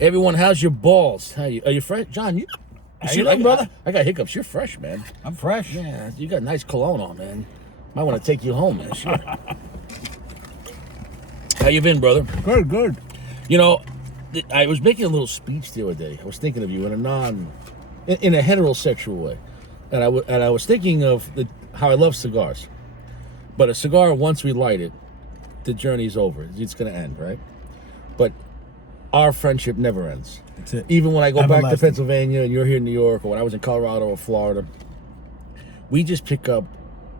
Everyone, how's your balls? Are you fresh? John, you How see, you doing, brother? I got hiccups. You're fresh, man. I'm fresh. Yeah, you got nice cologne on, man. Might want to take you home, man. Sure. How you been, brother? Good, good. You know, I was making a little speech the other day. I was thinking of you in a heterosexual way, and I was thinking of how I love cigars. But a cigar, once we light it, the journey's over. It's going to end, right? But our friendship never ends. That's it. Even when I go back to Everlasting. Pennsylvania and you're here in New York, or when I was in Colorado or Florida, we just pick up.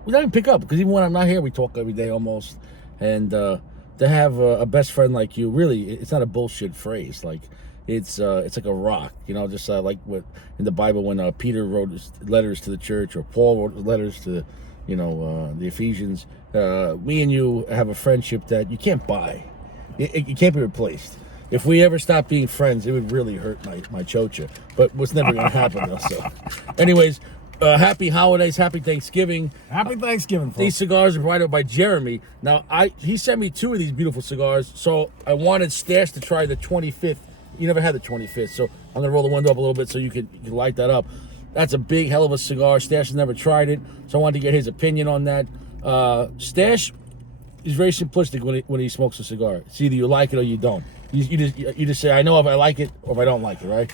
We don't even pick up, because even when I'm not here, we talk every day almost. And to have a best friend like you, really, it's not a bullshit phrase. Like it's like a rock, just like what in the Bible when Peter wrote his letters to the church, or Paul wrote letters to, the Ephesians. Me and you have a friendship that you can't buy. It can't be replaced. If we ever stop being friends, it would really hurt my chocha. But what's never going to happen, though. So, anyways, happy holidays, happy Thanksgiving. Happy Thanksgiving, folks. These cigars are provided by Jeremy. Now, he sent me 2 of these beautiful cigars, so I wanted Stash to try the 25th. You never had the 25th, so I'm going to roll the window up a little bit so you can light that up. That's a big hell of a cigar. Stash has never tried it, so I wanted to get his opinion on that. Stash is very simplistic when he smokes a cigar. It's either you like it or you don't. You just say, I know if I like it or if I don't like it, right?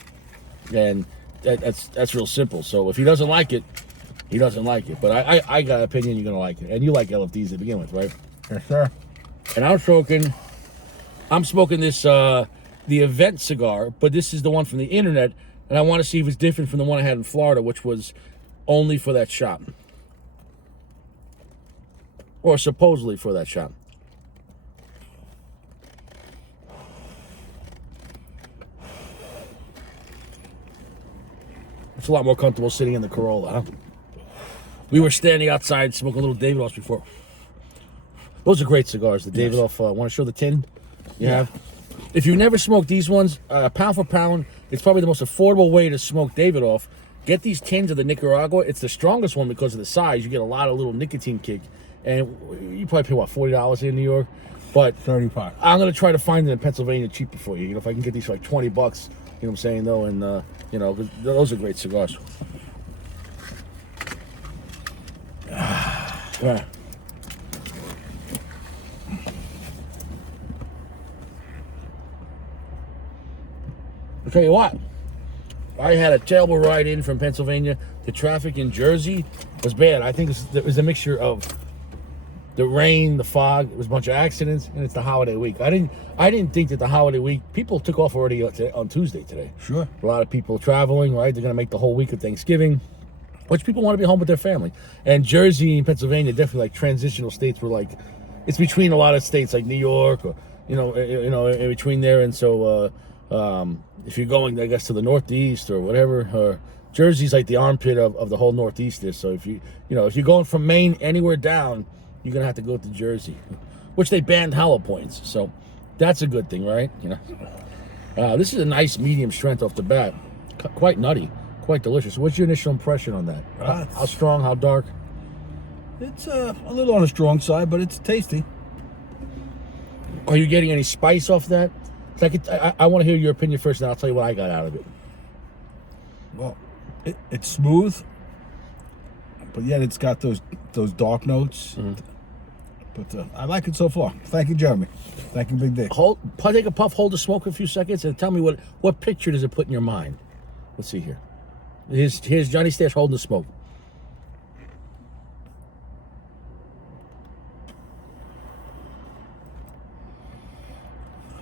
And that's real simple. So if he doesn't like it, he doesn't like it. But I got an opinion you're gonna like it, and you like LFDs to begin with, right? Yes, sir. And I'm smoking this the event cigar, but this is the one from the internet, and I want to see if it's different from the one I had in Florida, which was only for that shop, or supposedly for that shop. It's a lot more comfortable sitting in the Corolla, huh? We were standing outside smoking a little Davidoffs before. Those are great cigars. The Davidoff. Want to show the tin you have? If you've never smoked these ones, pound for pound, it's probably the most affordable way to smoke Davidoff. Get these tins of the Nicaragua. It's the strongest one because of the size. You get a lot of little nicotine kick. And you probably pay, what, $40 here in New York? But 35. I'm going to try to find it in Pennsylvania cheaper for you. If I can get these for like $20, you know what I'm saying, though? And, 'cause those are great cigars. Yeah. I'll tell you what. I had a terrible ride in from Pennsylvania. The traffic in Jersey was bad. I think it was a mixture of the rain, the fog. It was a bunch of accidents, and it's the holiday week. I didn't think that the holiday week, people took off already on Tuesday today. Sure. A lot of people traveling, right? They're going to make the whole week of Thanksgiving, which people want to be home with their family. And Jersey and Pennsylvania, definitely like transitional states, were like, it's between a lot of states like New York, or in between there. And so if you're going, I guess, to the Northeast or whatever, Jersey's like the armpit of the whole Northeast is. So if you're going from Maine anywhere down, you're gonna have to go to Jersey, which they banned hollow points. So that's a good thing, right? This is a nice medium strength off the bat, quite nutty, quite delicious. What's your initial impression on that? How strong? How dark? It's a little on the strong side, but it's tasty. Are you getting any spice off that? I want to hear your opinion first, and I'll tell you what I got out of it. Well, it's smooth, but yet it's got those dark notes. Mm-hmm. But I like it so far. Thank you, Jeremy. Thank you, Big Dick. Take a puff, hold the smoke a few seconds, and tell me what picture does it put in your mind? Let's see here. Here's Johnny Stash holding the smoke.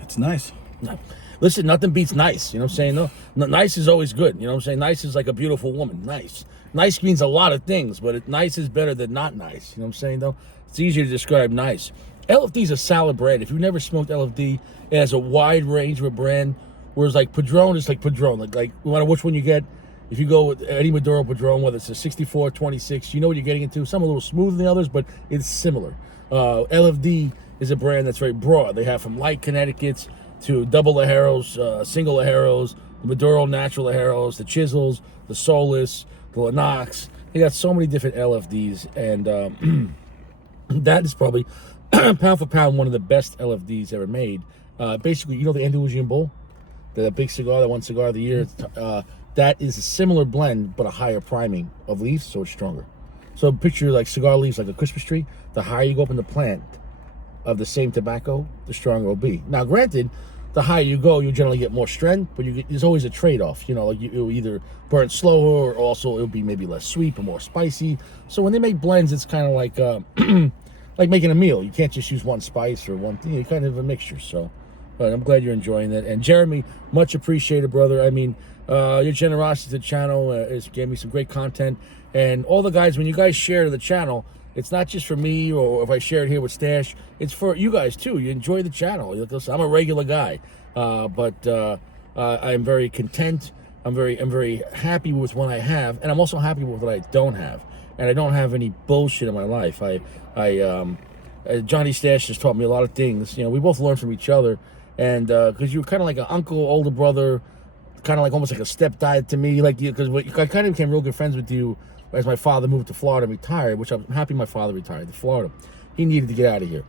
It's nice. No. Listen, nothing beats nice. You know what I'm saying? No, nice is always good. You know what I'm saying? Nice is like a beautiful woman. Nice. Nice means a lot of things, but nice is better than not nice. You know what I'm saying, though? It's easier to describe nice. LFD is a solid brand. If you've never smoked LFD, it has a wide range of a brand, whereas like Padron is like Padron. Like no matter which one you get, if you go with Eddie Maduro Padron, whether it's a 64, 26, you know what you're getting into. Some a little smoother than the others, but it's similar. LFD is a brand that's very broad. They have from light Connecticut's to double Ajeros, single Ajeros, the Maduro natural Ajeros, the Chisels, the Solus, the Lennox. They got so many different LFDs, and that is probably pound for pound one of the best LFDs ever made. Basically, the Andalusian Bull. the big cigar, the one cigar of the year. That is a similar blend, but a higher priming of leaves, so it's stronger. So picture like cigar leaves, like a Christmas tree. The higher you go up in the plant of the same tobacco, the stronger it'll be. Now, granted, the higher you go, you generally get more strength, but there's always a trade-off. You know, like it'll either burn slower, or also it'll be maybe less sweet or more spicy. So when they make blends, it's kind of like like making a meal. You can't just use one spice or one thing. You kind of have a mixture. So, but I'm glad you're enjoying it. And Jeremy, much appreciated, brother. I mean, your generosity to the channel gave me some great content. And all the guys, when you guys share the channel, it's not just for me, or if I share it here with Stash, it's for you guys too. You enjoy the channel. I'm a regular guy, but I'm very content. I'm very happy with what I have, and I'm also happy with what I don't have. And I don't have any bullshit in my life. Johnny Stash has taught me a lot of things. You know, we both learn from each other, and because you're kind of like an uncle, older brother, kind of like almost like a stepdad to me. Like you, because I kind of became real good friends with you as my father moved to Florida and retired, which I'm happy my father retired to Florida. He needed to get out of here.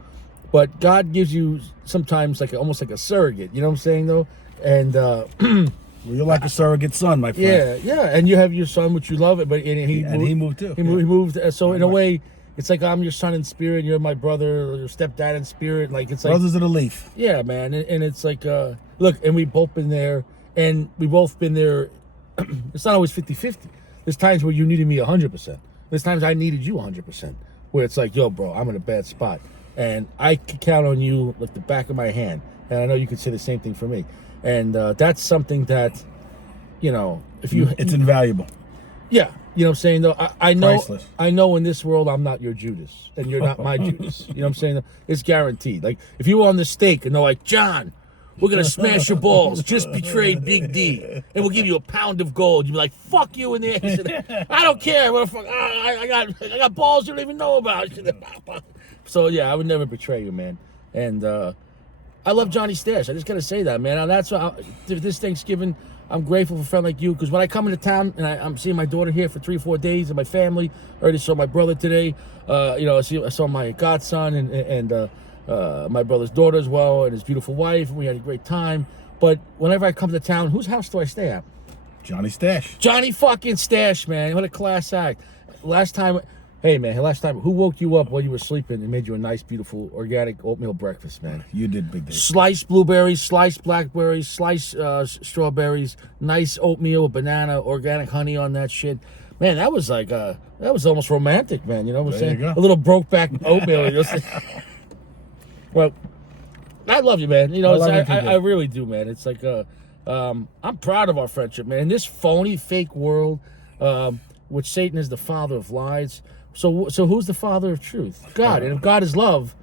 But God gives you sometimes almost like a surrogate, you know what I'm saying, though? And well, you're like a surrogate son, my friend. yeah. And you have your son, which you love it, but he moved too. He moved. So in a way, it's like I'm your son in spirit, and you're my brother, or your stepdad in spirit. Like it's like brothers of the leaf. Yeah, man. And it's like, look, and we've both been there, and we've both been there. It's not always 50-50. There's times where you needed me 100%. There's times I needed you 100%. Where it's like, yo, bro, I'm in a bad spot, and I can count on you like the back of my hand. And I know you could say the same thing for me. And that's something that, you know, it's invaluable. Yeah, you know what I'm saying, though. I know, priceless. I know in this world I'm not your Judas, and you're not my Judas. You know what I'm saying? It's guaranteed. Like if you were on the stake and they're like, John, we're gonna smash your balls. Just betrayed Big D, and we'll give you £1 of gold. You'd be like, "Fuck you!" In the air. Said, I don't care. What the fuck? I got balls you don't even know about. So yeah, I would never betray you, man. And I love Johnny Stash. I just gotta say that, man. And that's why this Thanksgiving, I'm grateful for a friend like you, because when I come into town and I'm seeing my daughter here for 3 or 4 days, and my family. I already saw my brother today. You know, I saw my godson and my brother's daughter as well, and his beautiful wife, and we had a great time. But whenever I come to town, whose house do I stay at? Johnny Stash. Johnny fucking Stash, man. What a class act. Last time, who woke you up while you were sleeping and made you a nice, beautiful, organic oatmeal breakfast, man? You did, Big D. Sliced blueberries, sliced blackberries, sliced strawberries, nice oatmeal, banana, organic honey on that shit. Man, that was like, that was almost romantic, man. You know what I'm saying? A little Brokeback oatmeal. Well, I love you, man. You know, I really do, man. It's like, I'm proud of our friendship, man. In this phony, fake world, which Satan is the father of lies. So who's the father of truth? God. And if God is love,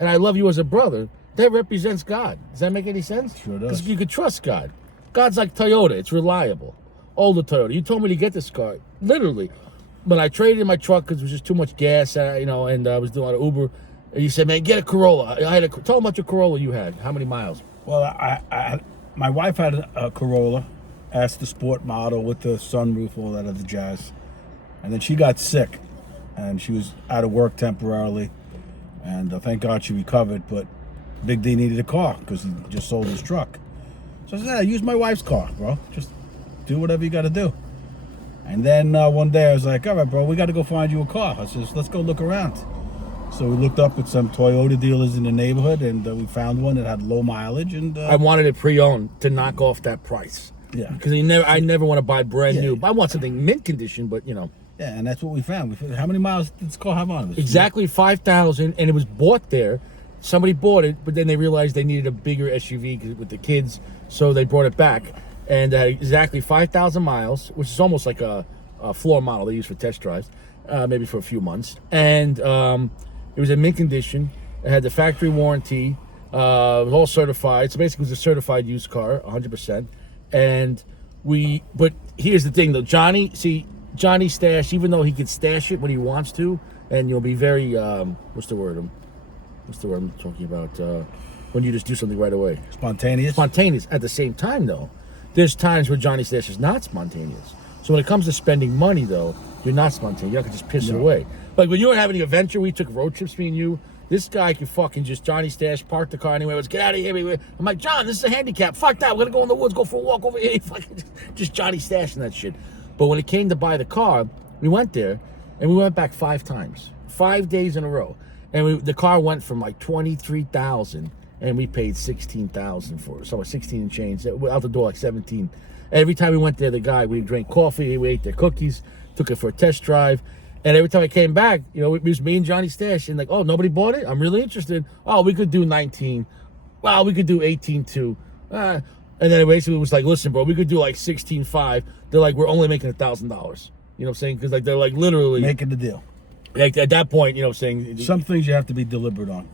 and I love you as a brother, that represents God. Does that make any sense? Sure does. Because you could trust God. God's like Toyota. It's reliable. Older Toyota. You told me to get this car. Literally. When I traded in my truck because it was just too much gas, you know, and I was doing a lot of Uber, and you said, man, get a Corolla. Tell them about your Corolla you had. How many miles? Well, my wife had a Corolla, asked the sport model with the sunroof, all that other jazz. And then she got sick, and she was out of work temporarily. And thank God she recovered, but Big D needed a car because he just sold his truck. So I said, use my wife's car, bro. Just do whatever you got to do. And then one day I was like, all right, bro, we got to go find you a car. I says, let's go look around. So we looked up at some Toyota dealers in the neighborhood, and we found one that had low mileage. And I wanted it pre-owned to knock off that price. Yeah. Because I never want to buy brand new. I want something mint condition, but you know. Yeah, and that's what we found. How many miles did this car have on it? Exactly 5,000, and it was bought there. Somebody bought it, but then they realized they needed a bigger SUV with the kids, so they brought it back. And exactly 5,000 miles, which is almost like a floor model they use for test drives, maybe for a few months. And it was in mint condition. It had the factory warranty. It was all certified. So basically, it was a certified used car, 100%. But here's the thing, though. Johnny Stash, even though he could stash it when he wants to, and you'll be very, what's the word I'm talking about? When you just do something right away. Spontaneous? Spontaneous. At the same time, though, there's times where Johnny Stash is not spontaneous. So when it comes to spending money, though, you're not spontaneous. You're not going to just piss it away. Like when you were having the adventure, we took road trips, me and you. This guy could fucking just Johnny Stash, park the car anywhere. Let's get out of here. I'm like, John, this is a handicap. Fuck that. We're gonna go in the woods, go for a walk over here. Fucking just Johnny Stash and that shit. But when it came to buy the car, we went there and we went back 5 times, 5 days in a row. And the car went from like 23,000, and we paid 16,000 for it. So 16 and change, out the door like 17. Every time we went there, the guy, we drank coffee, we ate their cookies, took it for a test drive. And every time I came back, you know, it was me and Johnny Stash, and like, oh, nobody bought it? I'm really interested. Oh, we could do 19. Well, we could do 18 too. And then it basically was like, listen, bro, we could do like 16.5. They're like, we're only making $1,000. You know what I'm saying? Because like they're like literally making the deal. Like at that point, you know what I'm saying? Some things you have to be deliberate on.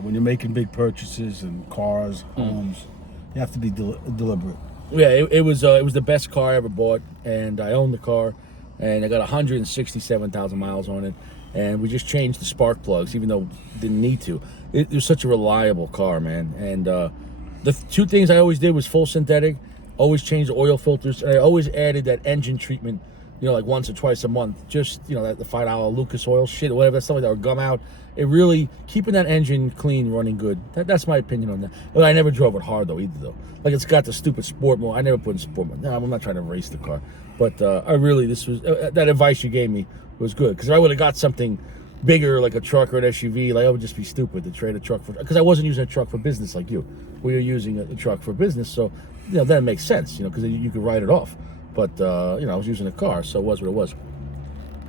When you're making big purchases and cars, homes, you have to be deliberate. Yeah, it was the best car I ever bought, and I own the car, and I got 167,000 miles on it, and we just changed the spark plugs, even though didn't need to. It was such a reliable car, man. And the 2 things I always did was full synthetic, always changed the oil filters, and I always added that engine treatment, you know, like once or twice a month. Just, you know, the $5 Lucas Oil shit or whatever, stuff like that, or gum out. It really, keeping that engine clean, running good. That's my opinion on that. But I never drove it hard, though, either, though. Like, it's got the stupid sport mode. I never put in sport mode. No, I'm not trying to race the car. But that advice you gave me was good. Because if I would have got something bigger, like a truck or an SUV, like, I would just be stupid to trade a truck for... Because I wasn't using a truck for business like you. We were using a truck for business, so, you know, then it makes sense, you know, because you could write it off. But, you know, I was using a car, so it was what it was.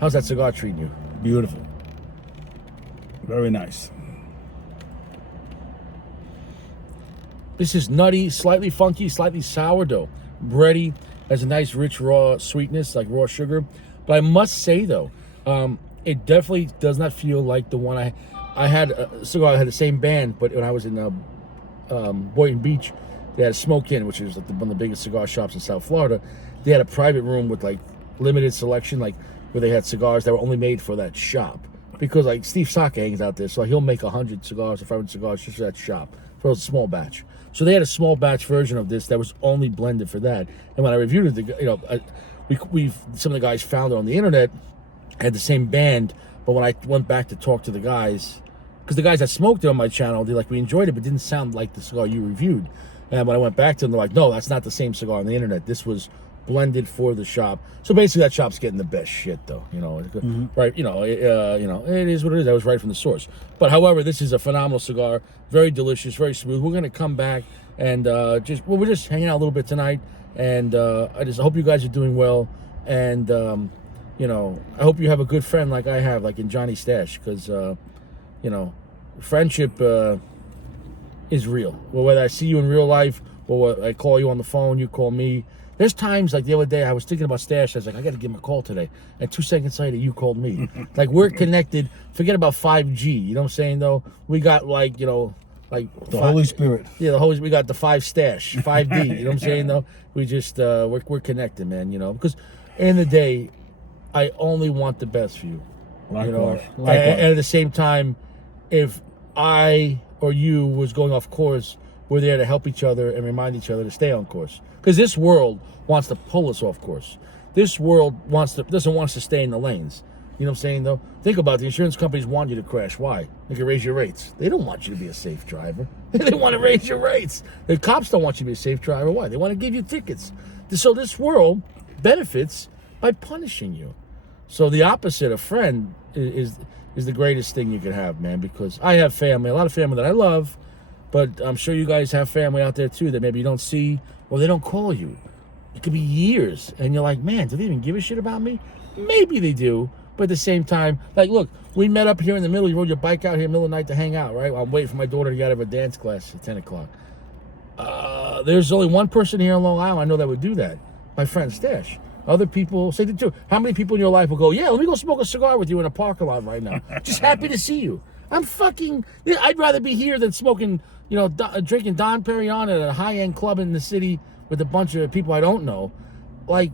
How's that cigar treating you? Beautiful. Very nice. This is nutty, slightly funky, slightly sourdough. Bready, has a nice rich raw sweetness, like raw sugar. But I must say, though, it definitely does not feel like the one I had. A cigar, I had the same band, but when I was in Boynton Beach, they had a Smoke Inn, which is like one of the biggest cigar shops in South Florida. They had a private room with like limited selection, like where they had cigars that were only made for that shop. Because like Steve Saka hangs out there, so he'll make 100 cigars or 500 cigars just for that shop, for a small batch. So they had a small batch version of this that was only blended for that. And when I reviewed it, you know, we've some of the guys found it on the internet, had the same band. But when I went back to talk to the guys, because the guys that smoked it on my channel, they like, we enjoyed it, but didn't sound like the cigar you reviewed. And when I went back to them, they're like, no, that's not the same cigar on the internet. This was blended for the shop. So basically that shop's getting the best shit, though, you know. Right, you know, it is what it is. That was right from the source. But however, this is a phenomenal cigar, very delicious, very smooth. We're going to come back and we're just hanging out a little bit tonight, and I just hope you guys are doing well, and you know, I hope you have a good friend like I have, like in Johnny Stash, because you know, friendship is real. Well, whether I see you in real life or I call you on the phone, you call me. There's times, like the other day, I was thinking about Stash. I was like, I got to give him a call today. And 2 seconds later, you called me. Like, we're connected. Forget about 5G. You know what I'm saying, though? We got, like, you know, like... The Holy Spirit. Yeah, we got the 5 Stash, 5D. You know what I'm saying, though? We just, we're connected, man, you know? Because, in the day, I only want the best for you. Likewise. You know? Likewise. And at the same time, if I or you was going off course, we're there to help each other and remind each other to stay on course. Because this world wants to pull us off course. This world doesn't want us to stay in the lanes. You know what I'm saying, though? Think about it. The insurance companies want you to crash. Why? They can raise your rates. They don't want you to be a safe driver. They want to raise your rates. The cops don't want you to be a safe driver. Why? They want to give you tickets. So this world benefits by punishing you. So the opposite of friend is the greatest thing you can have, man, because I have family, a lot of family that I love, but I'm sure you guys have family out there, too, that maybe you don't see or they don't call you. It could be years, and you're like, man, do they even give a shit about me? Maybe they do, but at the same time, like, look, we met up here in the middle. You rode your bike out here in the middle of the night to hang out, right? I'm waiting for my daughter to get out of her dance class at 10 o'clock. There's only one person here in Long Island I know that would do that, my friend Stash. Other people say that too. How many people in your life will go, yeah, let me go smoke a cigar with you in a parking lot right now. Just happy to see you. I'd rather be here than smoking, you know, drinking Dom Perignon at a high-end club in the city with a bunch of people I don't know. Like,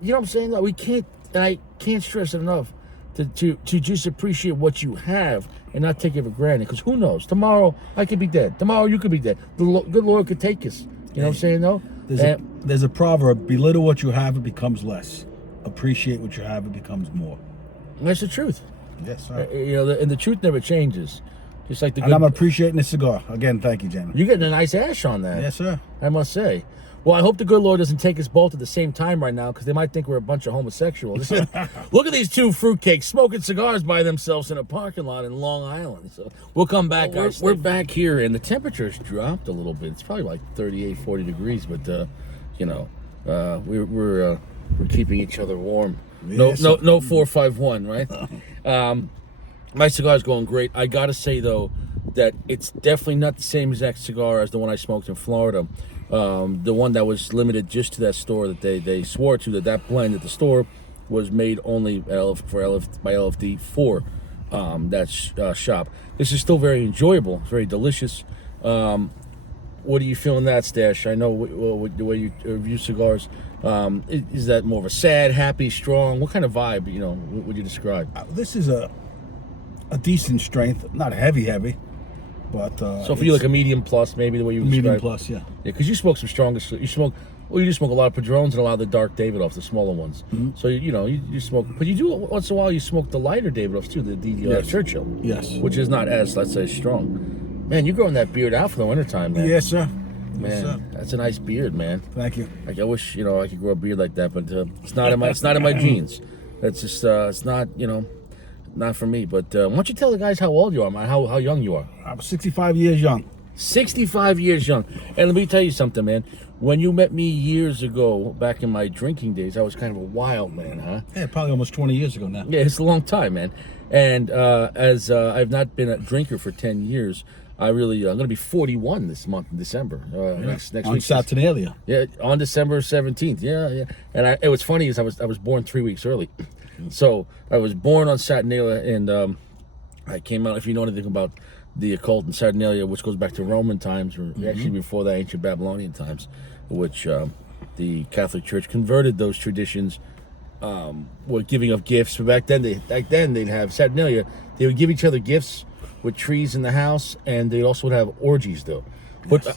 you know what I'm saying? Like, we can't, and I can't stress it enough, to just appreciate what you have and not take it for granted. Because who knows? Tomorrow, I could be dead. Tomorrow, you could be dead. The good Lord could take us. You know what I'm saying, though? There's a proverb, belittle what you have, it becomes less. Appreciate what you have, it becomes more. That's the truth. Yes, sir. You know, and the truth never changes. Just like the And I'm appreciating the cigar. Again, thank you, Jamie. You're getting a nice ash on that. Yes, sir. I must say. Well, I hope the good Lord doesn't take us both at the same time right now, because they might think we're a bunch of homosexuals. Look at these two fruitcakes smoking cigars by themselves in a parking lot in Long Island. So we'll come back, guys. We're back here, and the temperature's dropped a little bit. It's probably like 38, 40 degrees, but you know, we're keeping each other warm. No 451, right? My cigar's going great. I gotta say though that it's definitely not the same exact cigar as the one I smoked in Florida. The one that was limited just to that store, that they swore to, that blend at the store was made only by LFD for that shop. This is still very enjoyable. It's very delicious. What are you feeling that, Stash? I know the way you review cigars. Is that more of a sad, happy, strong? What kind of vibe, would you describe? This is a decent strength, not heavy. But so for you, like a medium plus, maybe the way you would medium describe. plus, yeah. Yeah, because you smoke some stronger. You do smoke a lot of Padrones and a lot of the dark Davidoffs, the smaller ones. Mm-hmm. So you smoke, but you do once in a while. You smoke the lighter Davidoffs too, the yes. Churchill. Yes. Which is not as, let's say, strong. Man, you're growing that beard out for the wintertime, man. Yes, sir. Man, yes, sir. That's a nice beard, man. Thank you. Like I wish I could grow a beard like that, but it's not in my genes. That's just it's not not for me. But why don't you tell the guys how old you are, man? How young you are? I'm 65 years young. 65 years young. And let me tell you something, man. When you met me years ago, back in my drinking days, I was kind of a wild man, huh? Yeah, probably almost 20 years ago now. Yeah, it's a long time, man. And as I've not been a drinker for 10 years, I'm going to be 41 this month in December. Next on week. Saturnalia. Yeah, on December 17th. Yeah. And it was funny is I was born 3 weeks early. So I was born on Saturnalia, and I came out, if you know anything about the occult in Saturnalia, which goes back to Roman times, or actually before that, ancient Babylonian times, which the Catholic Church converted those traditions with giving of gifts. But back then they'd have Saturnalia. They would give each other gifts with trees in the house, and they also would have orgies, though. But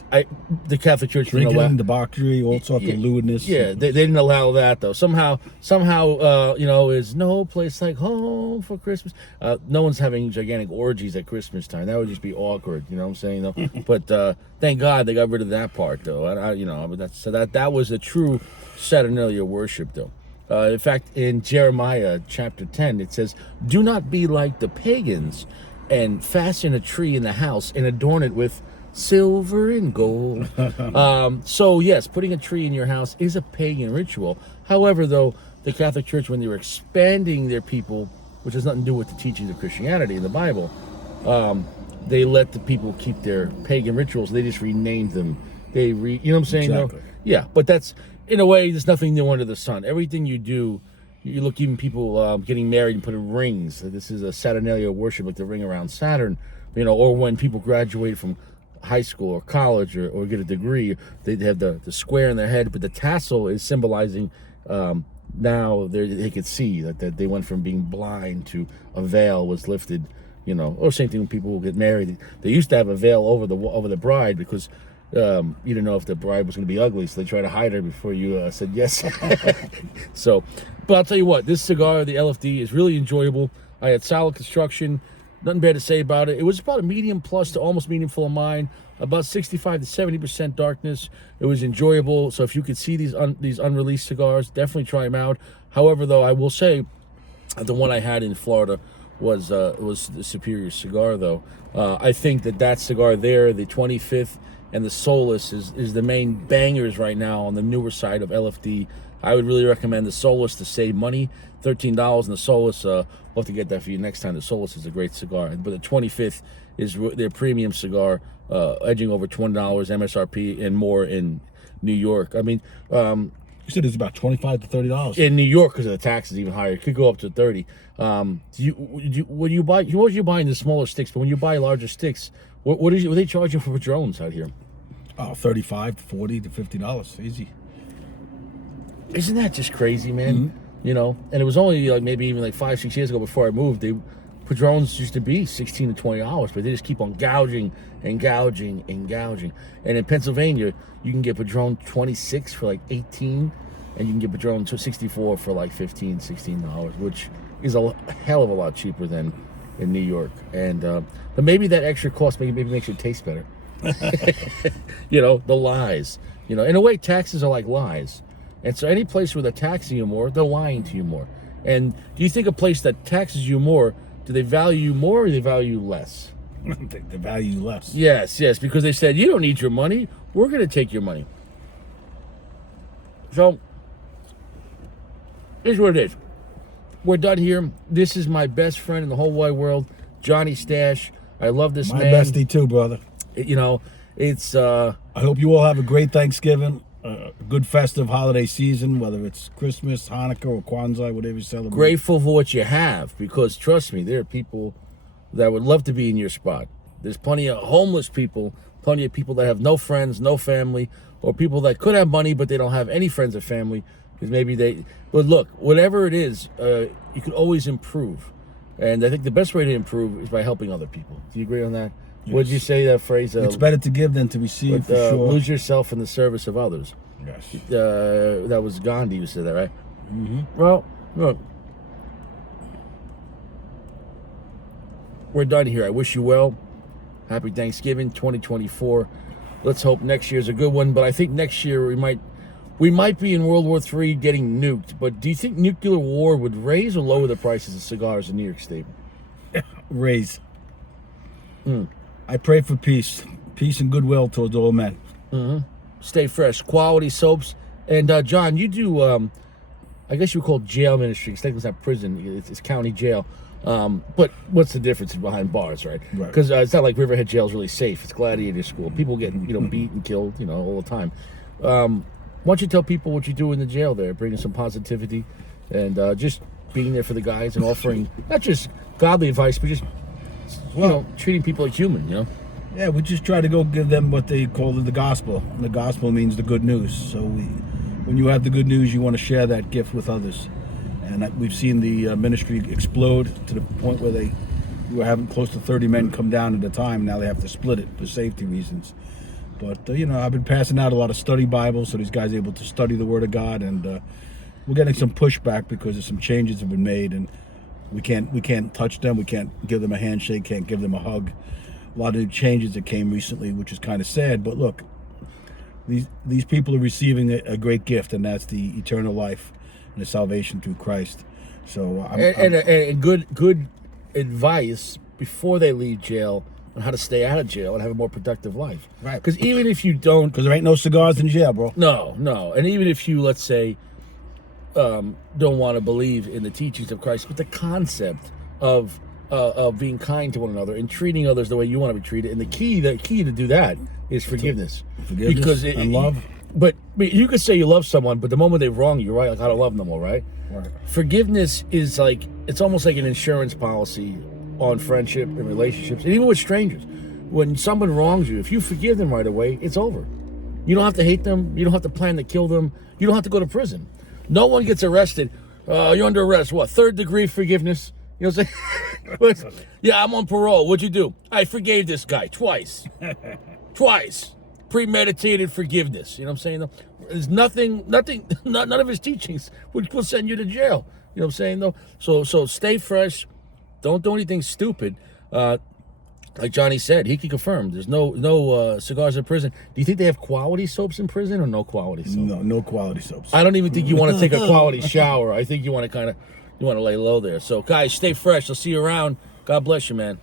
the Catholic Church drinking, debauchery, all sorts of lewdness. Yeah, they didn't allow that though. Somehow, is no place like home for Christmas. No one's having gigantic orgies at Christmas time. That would just be awkward. You know what I'm saying? Though? But thank God they got rid of that part though. That was a true Saturnalia worship though. In fact, in Jeremiah chapter 10, it says, "Do not be like the pagans, and fasten a tree in the house and adorn it with silver and gold." So yes, putting a tree in your house is a pagan ritual. However, though, the Catholic Church, when they were expanding their people, which has nothing to do with the teachings of Christianity in the Bible, they let the people keep their pagan rituals. They just renamed them. You know what I'm saying? Exactly. Yeah, but that's, in a way, there's nothing new under the sun. Everything you do, you look, even people getting married and putting rings. This is a Saturnalia worship, like the ring around Saturn, or when people graduate from high school or college or get a degree, they have the square in their head, but the tassel is symbolizing now they could see that they went from being blind to a veil was lifted, or same thing when people will get married. They used to have a veil over the bride because you didn't know if the bride was going to be ugly, so they tried to hide her before you said yes. So, but I'll tell you what, this cigar, the LFD, is really enjoyable. I had solid construction. Nothing bad to say about it. It was about a medium plus to almost medium full of mine, about 65 to 70% darkness. It was enjoyable. So if you could see these unreleased cigars, definitely try them out. However, though, I will say the one I had in Florida was the superior cigar, though. I think that cigar there, the 25th and the Solus, is the main bangers right now on the newer side of LFD. I would really recommend the Solus to save money. $13, and the Solus, we'll have to get that for you next time. The Solus is a great cigar, but the 25th is their premium cigar, edging over $20 MSRP and more in New York. I mean, you said it's about $25 to $30 in New York because of the taxes even higher. It could go up to 30. When you buy, you're buying the smaller sticks, but when you buy larger sticks, what are they charging for drones out here? Oh, $35 to $40 to $50, easy. Isn't that just crazy, man? Mm-hmm. And it was only maybe even 5-6 years ago before I moved. Padrones used to be $16 to $20, but they just keep on gouging and gouging and gouging. And in Pennsylvania, you can get Padron 26 for $18, and you can get Padron 64 for $15, $16, which is a hell of a lot cheaper than in New York, and but maybe that extra cost maybe makes it taste better. You know, the lies. You know, in a way, taxes are like lies, and so any place where they're taxing you more, they're lying to you more. And do you think a place that taxes you more, do they value you more or do they value you less? They value you less. Yes, because they said you don't need your money. We're going to take your money. So here's what it is. We're done here. This is my best friend in the whole wide world, Johnny Stash. I love this My man. bestie too, brother. You know, it's I hope you all have a great Thanksgiving, a good festive holiday season, whether it's Christmas, Hanukkah, or Kwanzaa, whatever you celebrate. grateful for what you have, because trust me, there are people that would love to be in your spot. There's plenty of homeless people, plenty of people that have no friends, no family, or people that could have money but they don't have any friends or family because maybe they. But look, whatever it is, you can always improve, and I think the best way to improve is by helping other people. Do you agree on that? Yes. Would you say that phrase? It's better to give than to receive, for sure. Lose yourself in the service of others. Yes. That was Gandhi who said that, right? Mm-hmm. Well, look, we're done here. I wish you well. Happy Thanksgiving 2024. Let's hope next year's a good one. But I think next year we might be in World War III getting nuked. But do you think nuclear war would raise or lower the prices of cigars in New York State? Raise. I pray for peace and goodwill towards all men. Stay fresh. Quality soaps. And John, you do, I guess you would call it jail ministry. It's technically not prison. It's county jail. But what's the difference behind bars, right? Right. Because it's not like Riverhead Jail is really safe. It's gladiator school. People get beat and killed all the time. Why don't you tell people what you do in the jail there, bringing some positivity and just being there for the guys and offering not just godly advice, but just treating people like human. Yeah, we just try to go give them what they call the gospel. And the gospel means the good news. So when you have the good news, you want to share that gift with others. And we've seen the ministry explode to the point where we were having close to 30 men come down at a time. Now they have to split it for safety reasons. But, I've been passing out a lot of study Bibles so these guys are able to study the Word of God. And we're getting some pushback because of some changes have been made. And we can't touch them. We can't give them a handshake, can't give them a hug. A lot of new changes that came recently, which is kind of sad. But look, these people are receiving a great gift, and that's the eternal life and the salvation through Christ. So and good advice before they leave jail on how to stay out of jail and have a more productive life. Right. Because even if you don't, because there ain't no cigars in jail, bro. No, and even if you, let's say, don't want to believe in the teachings of Christ, but the concept of being kind to one another and treating others the way you want to be treated, and the key to do that is forgiveness. Forgiveness and love. But you could say you love someone, but the moment they wrong you, right? Like, I don't love them no more, right? Right. Forgiveness is it's almost like an insurance policy on friendship and relationships, and even with strangers. When someone wrongs you, if you forgive them right away, it's over. You don't have to hate them. You don't have to plan to kill them. You don't have to go to prison. No one gets arrested. You're under arrest. What? 3rd degree forgiveness? You know what I'm saying? Yeah, I'm on parole. What'd you do? I forgave this guy twice. Twice. Premeditated forgiveness. You know what I'm saying? Though? There's none of his teachings will send you to jail. You know what I'm saying, though? So stay fresh. Don't do anything stupid. Like Johnny said, he can confirm there's no cigars in prison. Do you think they have quality soaps in prison or no quality soap? No quality soaps. I don't even think you want to take a quality shower. I think you want to lay low there. So guys, stay fresh. I'll see you around. God bless you, man.